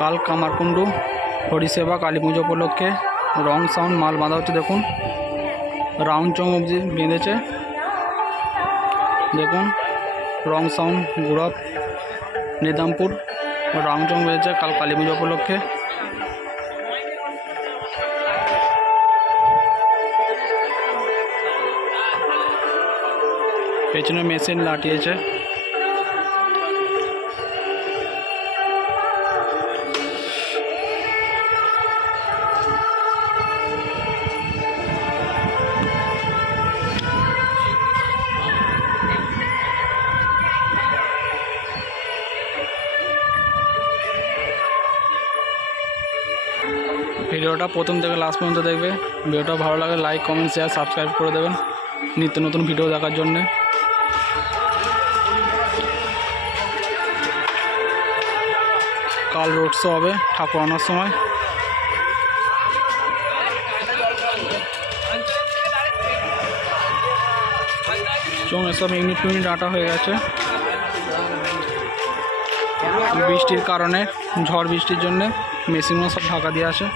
কাল কামারকুণ্ডু হরিসেবা কালী পুজো উপলক্ষে রং সাউন্ড মাল বাঁধা হচ্ছে। দেখুন রাউন্ড চং অবধি বেঁধেছে। দেখুন রং সাউন্ড গুড়াপ নিদামপুর রাউন্ড চং বেঁধেছে কাল কালী পুজো উপলক্ষে। পেছনে মেশিন লাটিয়েছে। ভিডিওটা প্রথম থেকে লাস্ট পর্যন্ত দেখবে। ভিডিওটা ভালো লাগে লাইক কমেন্ট শেয়ার সাবস্ক্রাইব করে দেবেন নিত্য নতুন ভিডিও দেখার জন্যে। কাল রোড শো হবে ঠাকুর আনার সময়। চোখ এসব ইউনিট আটা হয়ে গেছে বৃষ্টির কারণে, ঝড় বৃষ্টির জন্যে মেশিনগুলো সব ঢাকা দিয়ে আসে।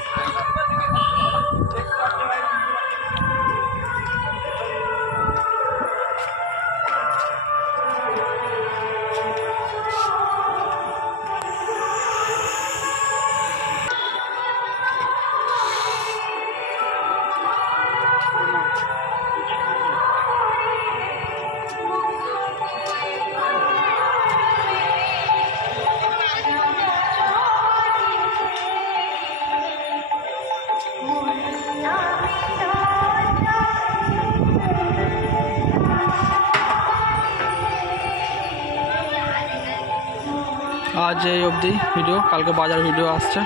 आज এই অবধি ভিডিও, কালকে বাজার ভিডিও আসছে।